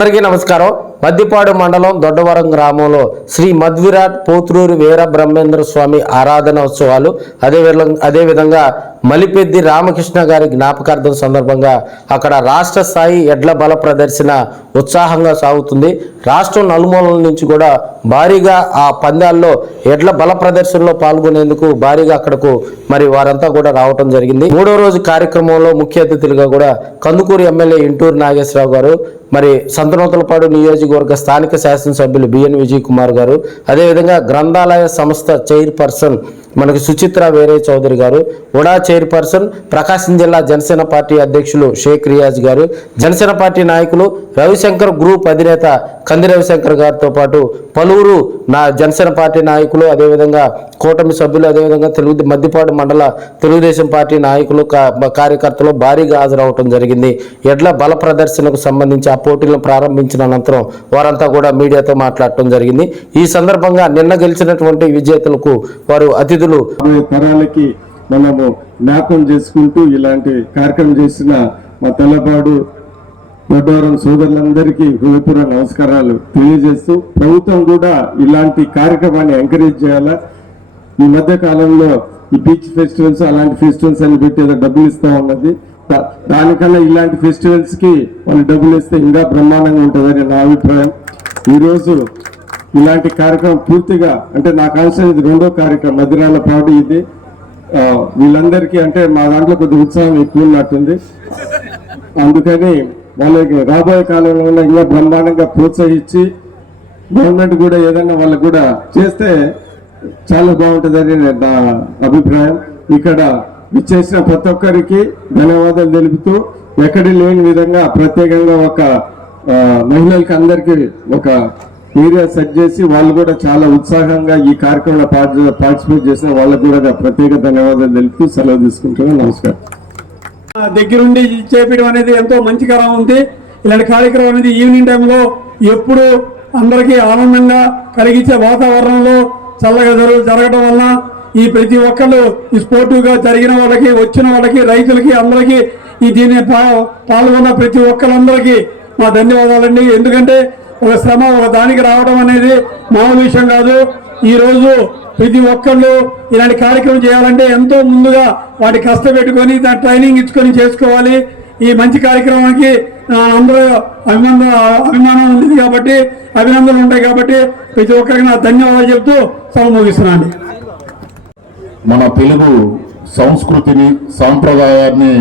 అందరికీ నమస్కారం. మద్దిపాడు మండలం దొడ్డవరం గ్రామంలో శ్రీ మధ్విరాట్ పోతులూరి వీర బ్రహ్మేంద్ర స్వామి ఆరాధన ఉత్సవాలు అదేవిధంగా మలిపెద్ది రామకృష్ణ గారి జ్ఞాపకార్థం సందర్భంగా అక్కడ రాష్ట్ర స్థాయి ఎడ్ల బల ప్రదర్శన ఉత్సాహంగా సాగుతుంది. రాష్ట్రం నలుమూలల నుంచి కూడా భారీగా ఆ పందాల్లో ఎడ్ల బల ప్రదర్శనలో పాల్గొనేందుకు భారీగా అక్కడకు మరి వారంతా కూడా రావటం జరిగింది. మూడో రోజు కార్యక్రమంలో ముఖ్య అతిథులుగా కూడా కందుకూరు ఎమ్మెల్యే ఇంటూరు నాగేశ్వరరావు గారు, మరి సంతనూతలపాడు నియోజకవర్గ స్థానిక శాసనసభ్యులు బిఎన్ విజయ్ కుమార్ గారు, అదేవిధంగా గ్రంథాలయ సంస్థ చైర్పర్సన్ మనకి సుచిత్ర వేరే చౌదరి గారు, ఉడా చైర్పర్సన్ ప్రకాశం జిల్లా జనసేన పార్టీ అధ్యక్షులు షేక్ రియాజ్ గారు, జనసేన పార్టీ నాయకులు రవిశంకర్ గ్రూప్ అధినేత కంది రవిశంకర్ గారితో పాటు పలువురు జనసేన పార్టీ నాయకులు, అదేవిధంగా కూటమి సభ్యులు, అదేవిధంగా మద్దిపాడు మండల తెలుగుదేశం పార్టీ నాయకులు కార్యకర్తలు భారీగా హాజరవటం జరిగింది. ఎడ్ల బల ప్రదర్శనకు సంబంధించి ఆ పోటీలను ప్రారంభించిన అనంతరం వారంతా కూడా మీడియాతో మాట్లాడటం జరిగింది. ఈ సందర్భంగా నిన్న గెలిచినటువంటి విజేతలకు వారు అతిథులు తరాలకి మనము జ్ఞాపకం చేసుకుంటూ ఇలాంటి కార్యక్రమం చేసిన మా తెల్లపాడు దొడ్డవరం సోదరులందరికీ హృదయపూర్వక నమస్కారాలు తెలియజేస్తూ, ప్రభుత్వం కూడా ఇలాంటి కార్యక్రమాన్ని ఎంకరేజ్ చేయాలా. ఈ మధ్య కాలంలో ఈ బీచ్ ఫెస్టివల్స్ అలాంటి ఫెస్టివల్స్ అని పెట్టి ఏదో డబ్బులు ఇస్తా ఉన్నది. దానికన్నా ఇలాంటి ఫెస్టివల్స్ కి వాళ్ళు డబ్బులు ఇస్తే ఇంకా బ్రహ్మాండంగా ఉంటుందని నా అభిప్రాయం. ఈరోజు ఇలాంటి కార్యక్రమం పూర్తిగా అంటే నాకు అవసరం ఇది రెండో కార్యక్రమం మధ్యరాల పాటు ఇది. వీళ్ళందరికీ అంటే మా దాంట్లో కొద్ది ఉత్సాహం ఎక్కువ ఉన్నట్టుంది. అందుకని వాళ్ళకి రాబోయే కాలంలో ఇంకా బ్రహ్మాండంగా ప్రోత్సహించి గవర్నమెంట్ కూడా ఏదైనా వాళ్ళకు కూడా చేస్తే చాలా బాగుంటుందని నా అభిప్రాయం. ఇక్కడ విచ్చేసిన ప్రతి ఒక్కరికి ధన్యవాదాలు తెలుపుతూ, ఎక్కడి లేని విధంగా ప్రత్యేకంగా ఒక మహిళలకి అందరికీ ఒక ఏరియా సెట్ చేసి వాళ్ళు కూడా చాలా ఉత్సాహంగా ఈ కార్యక్రమంలో పార్టిసిపేట్ చేసిన వాళ్ళకు కూడా ప్రత్యేక ధన్యవాదాలు తెలుపుతూ సెలవు తీసుకుంటున్నాను. నమస్కారం. దగ్గరుండి చేపడం అనేది ఎంతో మంచికరం ఉంది. ఇలాంటి కార్యక్రమం అనేది ఈవినింగ్ టైంలో ఎప్పుడు అందరికీ ఆనందంగా కలిగించే వాతావరణంలో చల్లగా జరగడం వలన ఈ ప్రతి ఒక్కళ్ళు ఈ స్పోర్టివ్గా జరిగిన వాళ్ళకి, వచ్చిన వాళ్ళకి, రైతులకి, అందరికీ ఈ దీన్ని పాల్గొన్న ప్రతి ఒక్కళ్ళందరికీ మా ధన్యవాదాలండి. ఎందుకంటే ఒక శ్రమ ఒక దానికి రావడం అనేది మామూలు విషయం కాదు. ఈరోజు ప్రతి ఒక్కళ్ళు ఇలాంటి కార్యక్రమం చేయాలంటే ఎంతో ముందుగా వాటి కష్టపెట్టుకొని దాని ట్రైనింగ్ ఇచ్చుకొని చేసుకోవాలి. ఈ మంచి కార్యక్రమానికి అందరూ అభిమానం ఉంది కాబట్టి, అభినందనలు ఉంటాయి కాబట్టి ప్రతి ఒక్కరికి నా ధన్యవాదాలు చెప్తూ సెలవు ముగిస్తున్నాను. మన తెలుగు సంస్కృతిని సాంప్రదాయాన్ని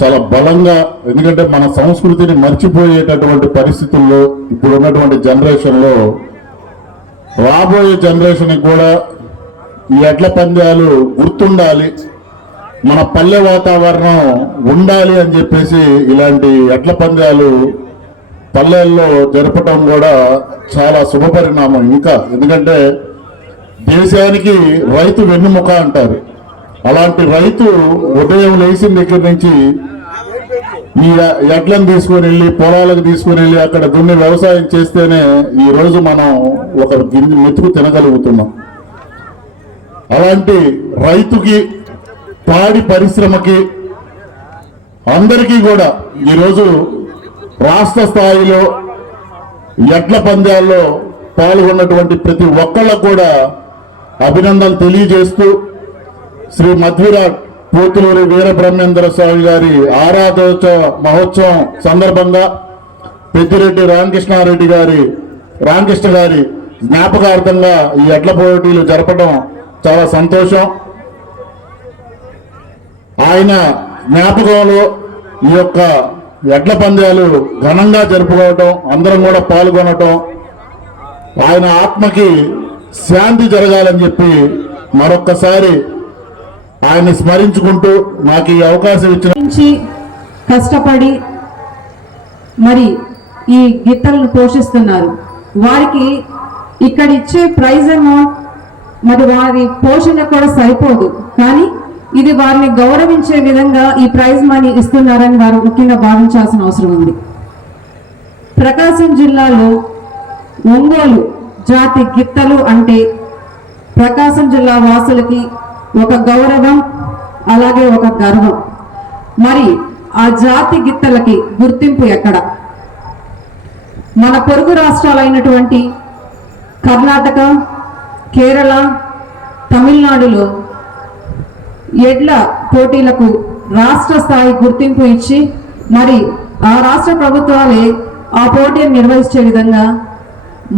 చాలా బలంగా, ఎందుకంటే మన సంస్కృతిని మర్చిపోయేటటువంటి పరిస్థితుల్లో ఇప్పుడు ఉన్నటువంటి జనరేషన్లో రాబోయే జనరేషన్కి కూడా ఈ ఎడ్ల పందాలు గుర్తుండాలి, మన పల్లె వాతావరణం ఉండాలి అని చెప్పేసి ఇలాంటి ఎడ్ల పందాలు పల్లెల్లో జరపటం కూడా చాలా శుభపరిణామం. ఇంకా ఎందుకంటే దేశానికి రైతు వెన్నుముక అంటారు. అలాంటి రైతు ఉదయం లేచిన దగ్గర నుంచి ఈ ఎడ్లను తీసుకొని వెళ్ళి పొలాలకు తీసుకొని వెళ్ళి అక్కడ దున్ని వ్యవసాయం చేస్తేనే ఈ రోజు మనం ఒక మెతుకు తినగలుగుతున్నాం. అలాంటి రైతుకి, పాడి పరిశ్రమకి, అందరికీ కూడా ఈరోజు రాష్ట్ర స్థాయిలో ఎడ్ల పందాల్లో పాల్గొన్నటువంటి ప్రతి ఒక్కళ్ళకు కూడా అభినందనలు తెలియజేస్తూ, శ్రీ మధ్విరాట్ పోతులూరి వీర బ్రహ్మేంద్ర స్వామి గారి ఆరాధోత్సవ మహోత్సవం సందర్భంగా పెద్దిరెడ్డి రామకృష్ణ గారి జ్ఞాపకార్థంగా ఈ ఎడ్ల పోటీలు జరపడం చాలా సంతోషం. ఆయన జ్ఞాపకంలో ఈ యొక్క ఎడ్ల పందాలు ఘనంగా జరుపుకోవటం, అందరం కూడా పాల్గొనటం, ఆయన ఆత్మకి శాంతి జరగాలని చెప్పి మరొక్కసారి ఆయన స్మరించుకుంటూ నాకు ఈ అవకాశం ఇచ్చిన కష్టపడి మరి ఈ గిత్తలను పోషిస్తున్నారు. వారికి ఇక్కడ ఇచ్చే ప్రైజ్ అమౌంట్ మరి వారి పోషణ కూడా సరిపోదు, కానీ ఇది వారిని గౌరవించే విధంగా ఈ ప్రైజ్ మనీ ఇస్తున్నారని వారు ముఖ్యంగా భావించాల్సిన అవసరం ఉంది. ప్రకాశం జిల్లాలో ఒంగోలు జాతి గిత్తలు అంటే ప్రకాశం జిల్లా వాసులకి ఒక గౌరవం, అలాగే ఒక గర్వం. మరి ఆ జాతి గిత్తలకి గుర్తింపు ఎక్కడ? మన పొరుగు రాష్ట్రాలైనటువంటి కర్ణాటక, కేరళ, తమిళనాడులో ఎడ్ల పోటీలకు రాష్ట్ర స్థాయి గుర్తింపు ఇచ్చి మరి ఆ రాష్ట్ర ప్రభుత్వాలే ఆ పోటీని నిర్వహించే విధంగా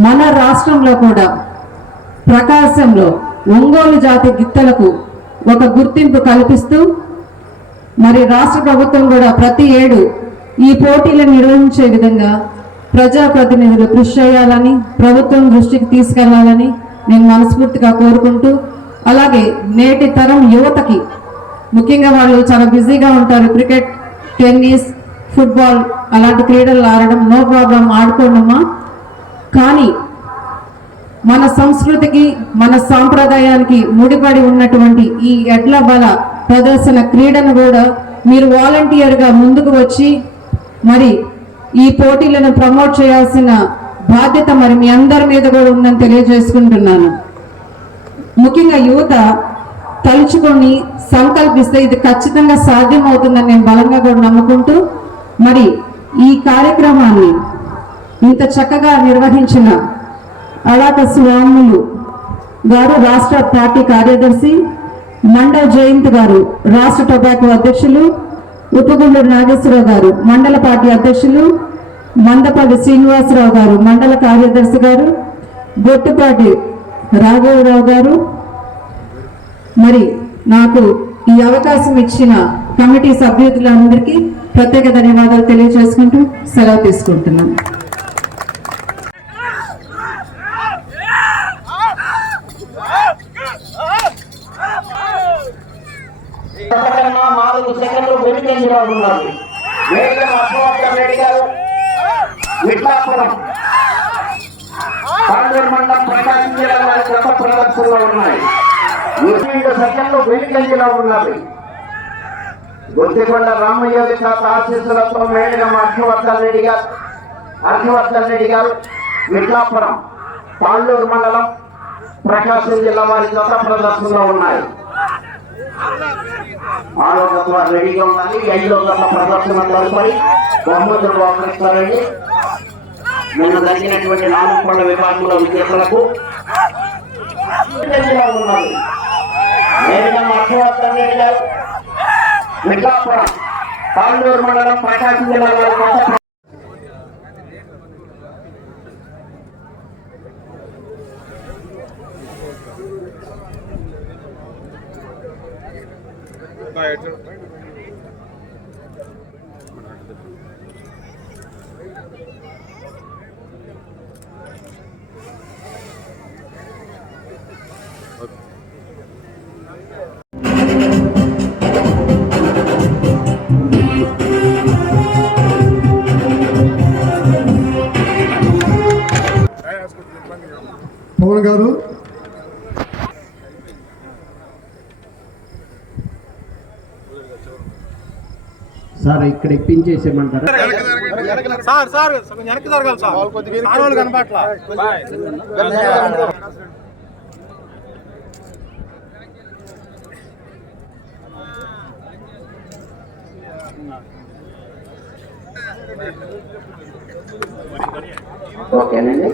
మన రాష్ట్రంలో కూడా ప్రకాశంలో ఒంగోలు జాతి గిత్తలకు ఒక గుర్తింపు కల్పిస్తూ మరి రాష్ట్ర ప్రభుత్వం కూడా ప్రతి ఏడు ఈ పోటీలను నిర్వహించే విధంగా ప్రజాప్రతినిధులు కృషి చేయాలని, ప్రభుత్వం దృష్టికి తీసుకెళ్లాలని నేను మనస్ఫూర్తిగా కోరుకుంటూ, అలాగే నేటి తరం యువతకి ముఖ్యంగా వాళ్ళు చాలా బిజీగా ఉంటారు. క్రికెట్, టెన్నిస్, ఫుట్బాల్ అలాంటి క్రీడలు ఆడడం నో ప్రాబ్లం, ఆడుకోండమ్మా. కానీ మన సంస్కృతికి, మన సాంప్రదాయానికి ముడిపడి ఉన్నటువంటి ఈ ఎడ్ల బల ప్రదర్శన క్రీడను కూడా మీరు వాలంటీర్గా ముందుకు వచ్చి మరి ఈ పోటీలను ప్రమోట్ చేయాల్సిన బాధ్యత మరి మీ అందరి మీద కూడా ఉందని తెలియజేసుకుంటున్నాను. ముఖ్యంగా యువత తలుచుకొని సంకల్పిస్తే ఇది ఖచ్చితంగా సాధ్యం అవుతుందని నేను బలంగా కూడా నమ్ముకుంటూ, మరి ఈ కార్యక్రమాన్ని ఇంత చక్కగా నిర్వహించిన అలాక స్వాములు గారు రాష్ట్ర పార్టీ కార్యదర్శి, మండల జయంత్ గారు రాష్ట్ర టొబాకో అధ్యక్షులు, ఉప్పుగుండూరు నాగేశ్వరరావు గారు మండల పార్టీ అధ్యక్షులు, మందపల్లి శ్రీనివాసరావు గారు మండల కార్యదర్శి గారు, బొట్టుపాటి రాఘవరావు గారు, మరి నాకు ఈ అవకాశం ఇచ్చిన కమిటీ సభ్యులందరికీ ప్రత్యేక ధన్యవాదాలు తెలియజేసుకుంటూ సెలవు తీసుకుంటున్నాను. మండలం ప్రకాశం జిల్లా వారి గత ప్రదర్శనలో ఉన్నాయి. 22 సెకండ్లు వెనుకంజలో ఉన్నది. గుర్తికొండ రామయ్య తాత ఆశీస్సులతో మేడగం అర్ఘవర్ధన్ రెడ్డి గారు విట్లాపురం తాళ్ళూరు మండలం ప్రకాశం జిల్లా వారి గత ప్రదర్శనలో ఉన్నాయి. 6వ గత రెడీగా ఉండాలి. 5వ గత ప్రదర్శన తదుపరి బహుమతులు బహుకరిస్తారండి. నిన్న జరిగినటువంటి 4 పళ్ళ విభాగంలో విజేతలకు ఉన్నది. విట్లాపురం తాళ్ళూరు మండలం ప్రకాశం జిల్లా వారి పవన్ గారు సార్ ఇక్కడ ఇప్పించేసేమంటారా? సార్ వెనక్కి జరగాలి సార్, కనపట్ల ఓకేనండి.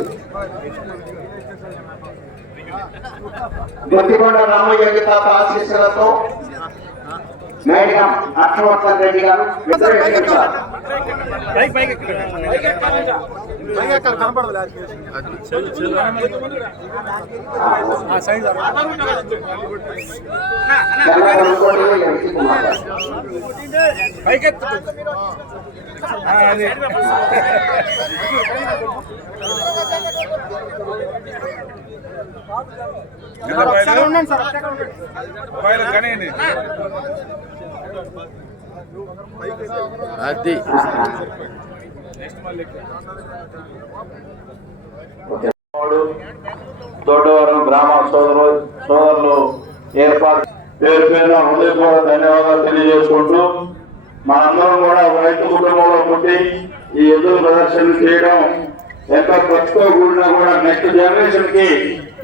గుర్తికొండ రామయ్య తాత ఆశీస్సులతో మేడగం అర్ఘవర్ధన్ రెడ్డి గారు అది దొడ్డవరం గ్రామ సోదరులు ఏర్పాటు పేరు పేరున హృదయపూర్వక ధన్యవాదాలు తెలియజేసుకుంటూ, మనందరం కూడా రైతు కుటుంబంలో పుట్టి ఈ ఎదురు ప్రదర్శన చేయడం ఎంత ఖర్చుతో కూడినా కూడా నెక్స్ట్ జనరేషన్ కి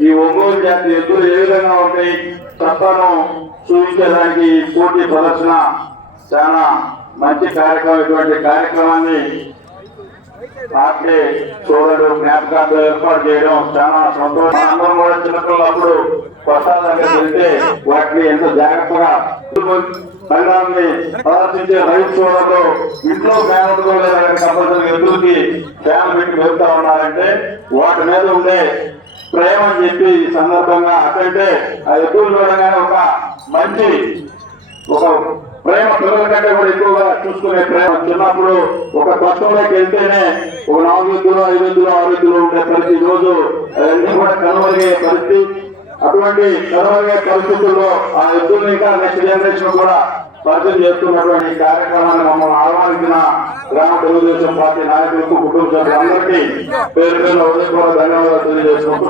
ఈ ఒంగోలు జాతి ఎద్దులు ఏ విధంగా ఉంటాయి సత్తాను చూపించడానికి పోటీ ప్రదర్శన చాలా మంచి కార్యక్రమం. ఇటువంటి కార్యక్రమాన్ని పార్టీ సోదరుడు జ్ఞాపకాలు ఏర్పాటు చేయడం చాలా సంతోషం. అందరం కూడా చిన్నపిల్లప్పుడు వర్షాల దగ్గర వెళ్తే వాటిని ఎంతో జాగ్రత్తగా మహిళల్ని ప్రదర్శించే రైతు సోదరులు ఇంట్లో ఫ్యాన్ లేదంటే కంపల్సరీ ఎద్దులకి ఫ్యాన్ పెట్టి వెళ్తా ఉన్నారంటే వాటి మీద ఉండే ప్రేమ అని చెప్పి ఈ సందర్భంగా అంటే ఆ ఎద్దులు చూడగానే ఒక మంచి ఒక ప్రేమ పిల్లల కంటే కూడా ఎక్కువగా చూసుకునే ప్రేమ. చిన్నప్పుడు ఒక కష్టంలోకి వెళ్తేనే ఒక 4 ఎద్దులు 5 ఎద్దులు 6 ఎద్దులు ఉండే ప్రతి రోజు అవన్నీ కూడా కనుమరుగే పరిస్థితి. అటువంటి కనుమరుగే పరిస్థితుల్లో ఆ ఎద్దుల్ని ఇంకా నెక్స్ట్ జనరేషన్ కూడా పరిచయం చేస్తున్నటువంటి కార్యక్రమాన్ని మమ్మల్ని ఆహ్వానించిన గ్రామ తెలుగుదేశం పార్టీ నాయకులకు కుటుంబ సభ్యులందరికీ పేరు పేరు హృదయపూర్వక ధన్యవాదాలు తెలియజేసుకుంటూ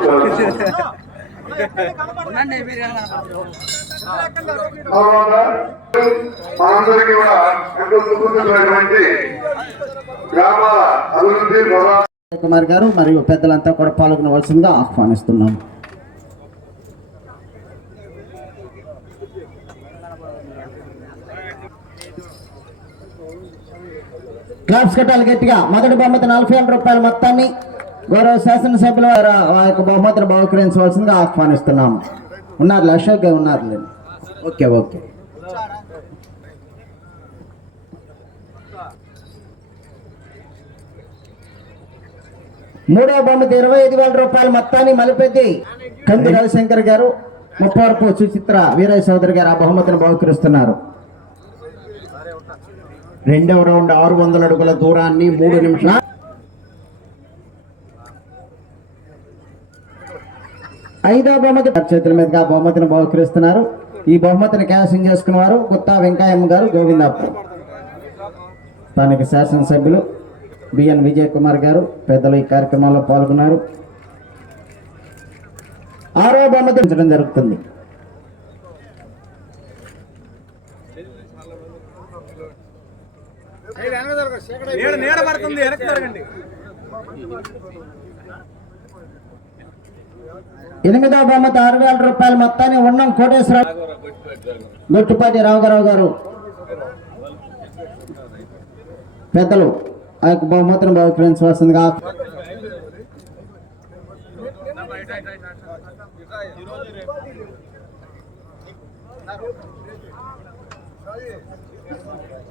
మనందరికీ కూడా ఎంతో సుఖించినటువంటి గ్రామాల అభివృద్ధి కుమార్ గారు మరియు పెద్దలంతా కూడా పాల్గొనవలసిందిగా ఆహ్వానిస్తున్నాం. క్లాప్స్ కట్టాలి గట్టిగా. మొదటి బహుమతి 40,000 రూపాయల మొత్తాన్ని గౌరవ శాసనసభ్యుల ఆ యొక్క బహుమతిని బహుకరించవలసిందిగా ఆహ్వానిస్తున్నాము. ఉన్నారు అశోక్ గారు ఉన్నారు. Okay okay. మూడవ బహుమతి 25,000 రూపాయల మొత్తాన్ని మలిపెద్ది కంది రవిశంకర్ గారు, ముప్పవరపు సుచిత్ర వీరయ్య చౌదరి గారు ఆ బహుమతిని బహుకరిస్తున్నారు. రెండవ రౌండ్ 600 అడుగుల దూరాన్ని 3 నిమిషాలు. ఐదవ బహుమతి చేతుల మీదుగా బహుమతిని బహుకరిస్తున్నారు. ఈ బహుమతిని క్యాషింగ్ చేసుకున్నవారు గుత్తా వెంకయ్యమ్మ గారు, గోవిందాపురం. స్థానిక శాసనసభ్యులు బిఎన్ విజయ్ కుమార్ గారు పెద్దలు ఈ కార్యక్రమంలో పాల్గొన్నారు. 6వ బహుమతి ఉంచడం జరుగుతుంది. ఎనిమిదవ బహుమతి 6,000 రూపాయల మొత్తాన్ని ఉన్నం కోటేశ్వరరావు, గొట్టుపాటి రావుగారావు గారు పెద్దలు ఆ యొక్క బహుమతిని బహుకరించవలసిందిగా.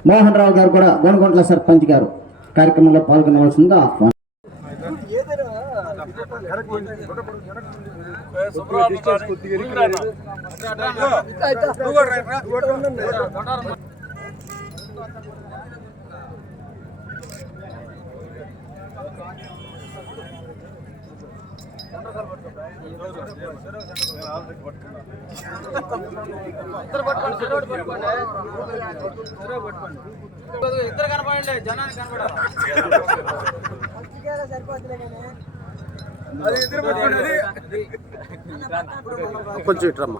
మోహన్ రావు గారు కూడా గోనగుంట్ల సర్పంచ్ గారు కార్యక్రమంలో పాల్గొనవలసిందిగా ఆహ్వానం. ఇద్దరు కనపడండి, జనానికి కనపడాలి. కొంచెం ఇట్రమ్మా.